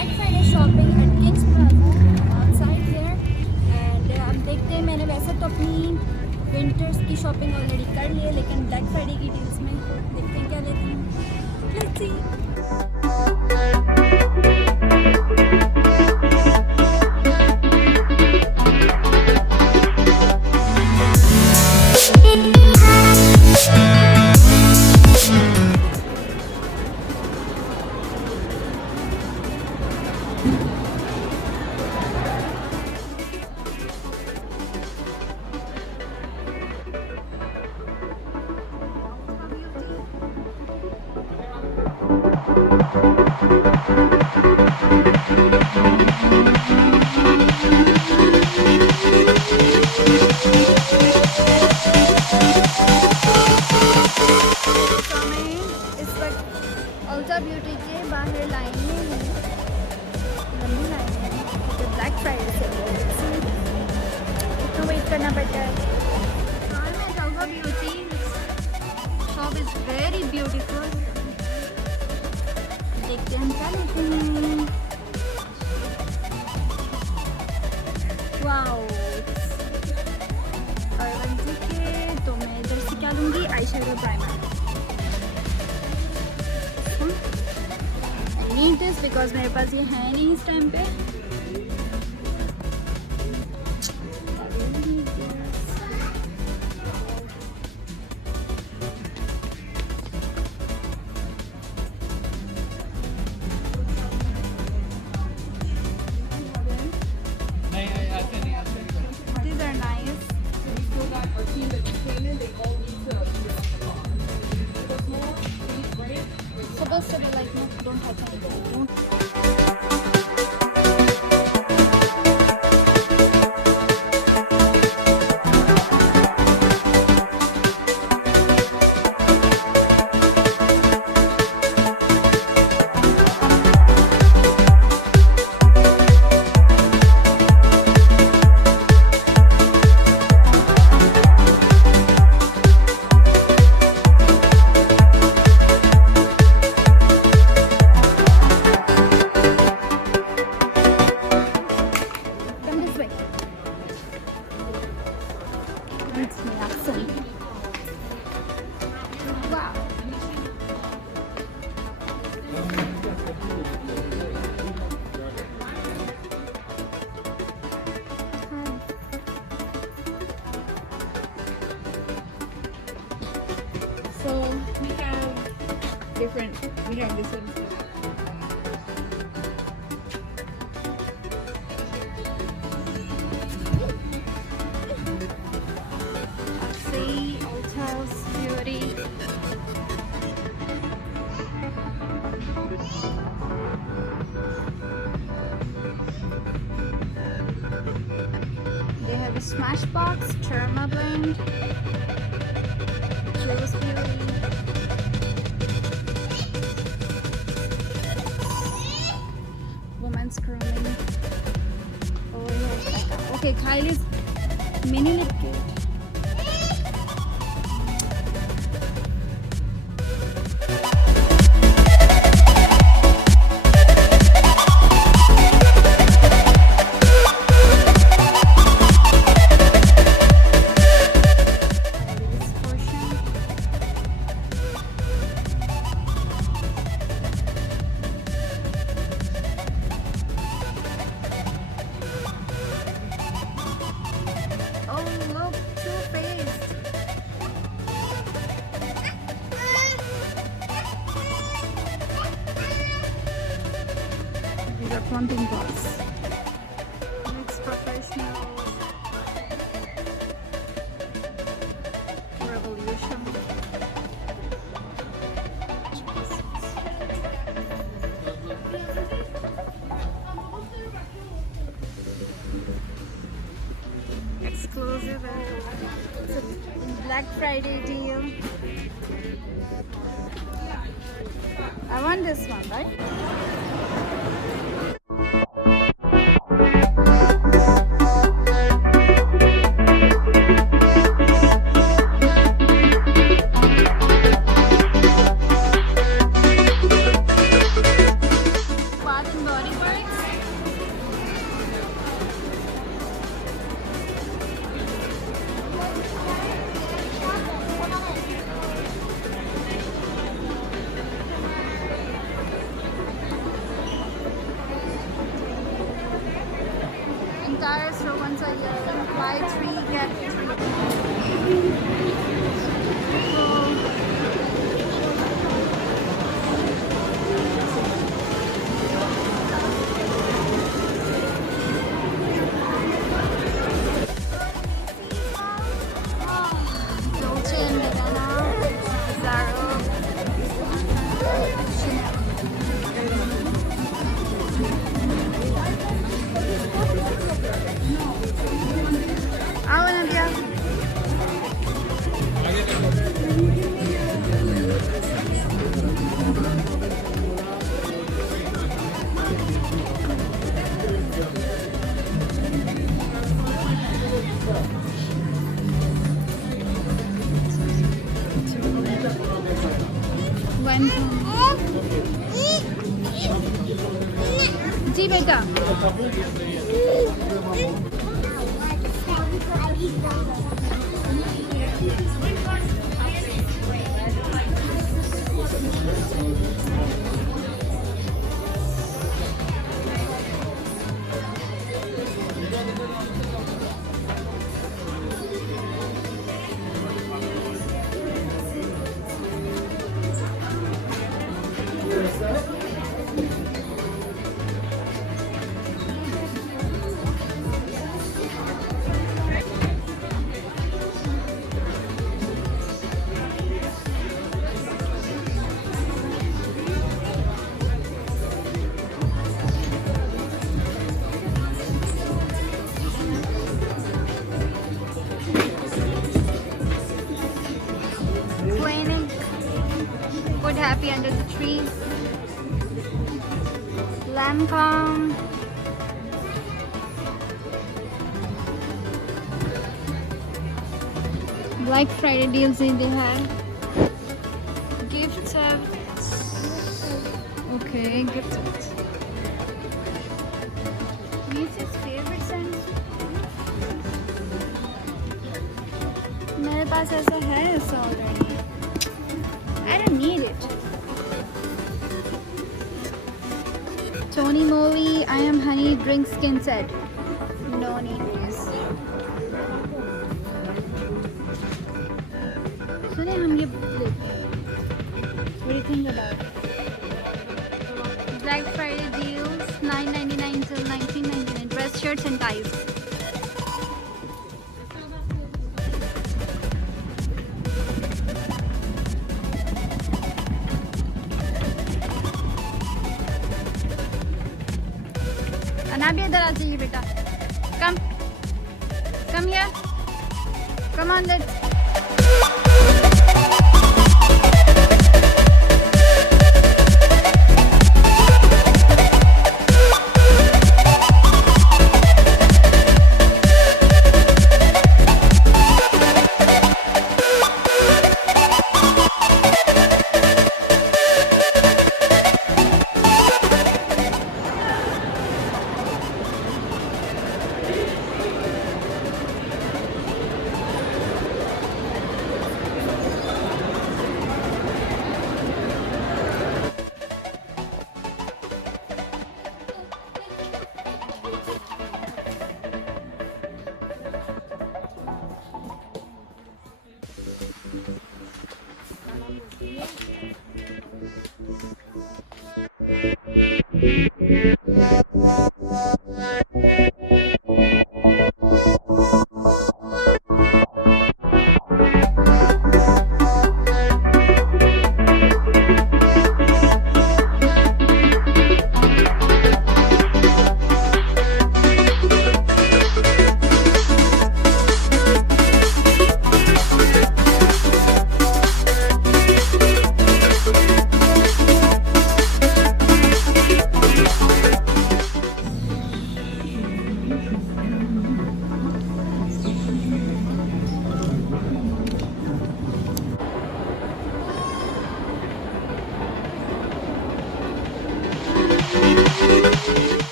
Black Friday shopping at King's Plaza outside here and अब देखते हैं मैंने वैसे तो अपनी विंटर्स की शॉपिंग ऑलरेडी कर ली है लेकिन ब्लैक फ्राइडे की डील्स में देखते हैं क्या लेते हैं लेट्स सी Ulta Beauty के बाहर लाइन में हूँ लंबी लाइन है तो ब्लैक फ्राइडे से इतना वेट करना पड़ता है Ulta Beauty shop is very beautiful देखते हैं हम क्या लेते हैं वाओ के तो मैं इधर से क्या लूँगी eye shadow primer need this because मेरे पास ये है नहीं इस टाइम पे These are nice. Supposed to be like no, don't touch anything. Wow. So we have different. We have this one. Ulta Beauty. They have a Smashbox, Terma Blend, Rose Beauty. Women's grooming. Oh, here's Becca. Okay, Kylie's mini lip kit. These are plumping balls. Next professional revolution. Exclusive. It's a Black Friday deal. I want this one, right? Body Works. Once a year, buy 3 get 3. Dolce and Gabbana, Zara, आओ नदिया जी बेटा Put happy under the tree. Lancome. Black Friday deals in they have. Gifts have. Okay, gifts. Macy's favorite scent. मेरे पास ऐसा है ऐसा already. I don't need it. Tony Moly, I am honey drink skin set. No need this. सुने हम ये what do you think about it? Black Friday deals $9.99 till $19.99 dress shirts and ties. Anabia इधर आ जाइए बेटा come here come on let's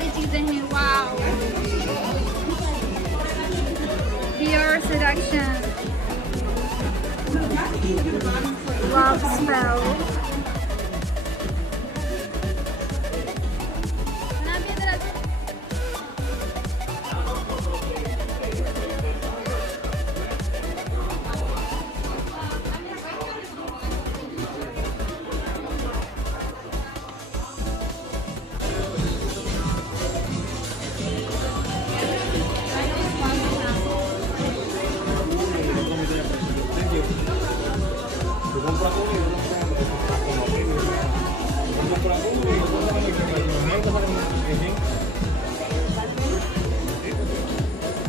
सारी चीजें हैं. Wow. Pure seduction. Love spell.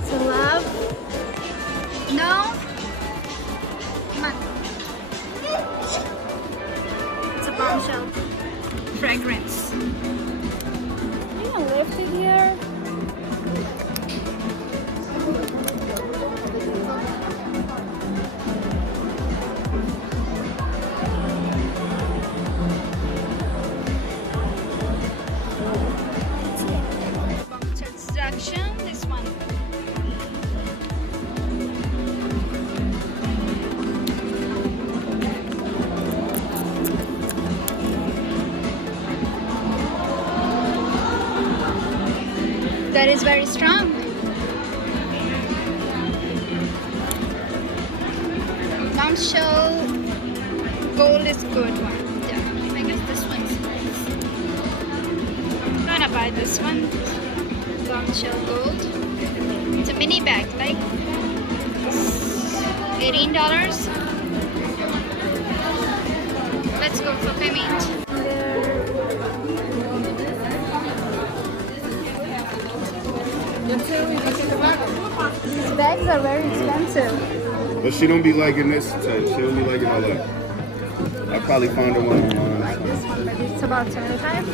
So love. No. Come on. It's a bombshell. Fragrance. Are you gonna lift it here? This one. That is very strong. Bombshell gold is good one. Yeah, I guess this one's nice. I'm gonna buy this one. Bombshell gold. It's a mini bag, like $18. Let's go for payment. These bags are very expensive. But she don't be liking this type. She don't be liking all that. I probably find her one online. Like this one, but it's about 75.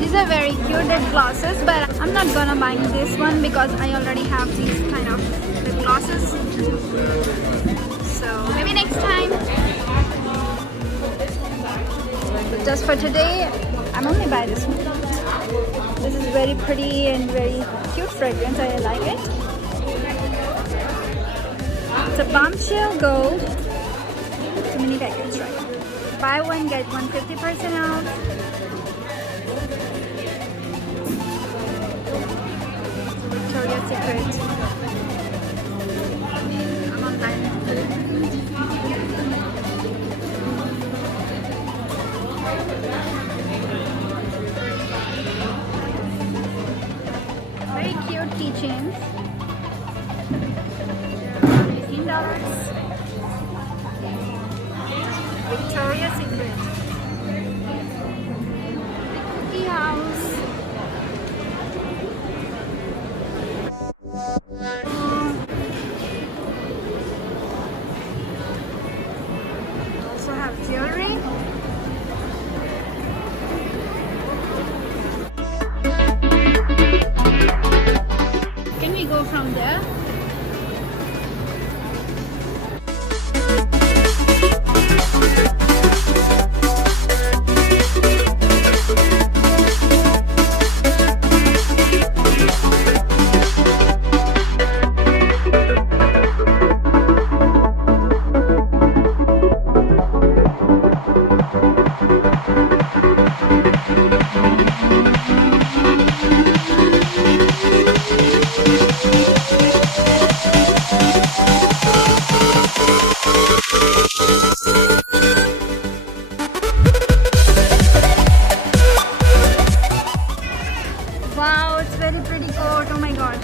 These are very cute lip glosses, but I'm not gonna buy this one because I already have these kind of lip glosses. So maybe next time. But just for today, I'm only buying this one. This is very pretty and very cute fragrance. I like it. It's a bombshell gold. It's a mini package, right? Buy one, get one 50% off. Victoria's Secret. I'm online. Very cute keychains. $18. Victoria's Secret. Cookie house. Also have jewelry. Can we go from there? Wow, it's very pretty coat. Oh my god.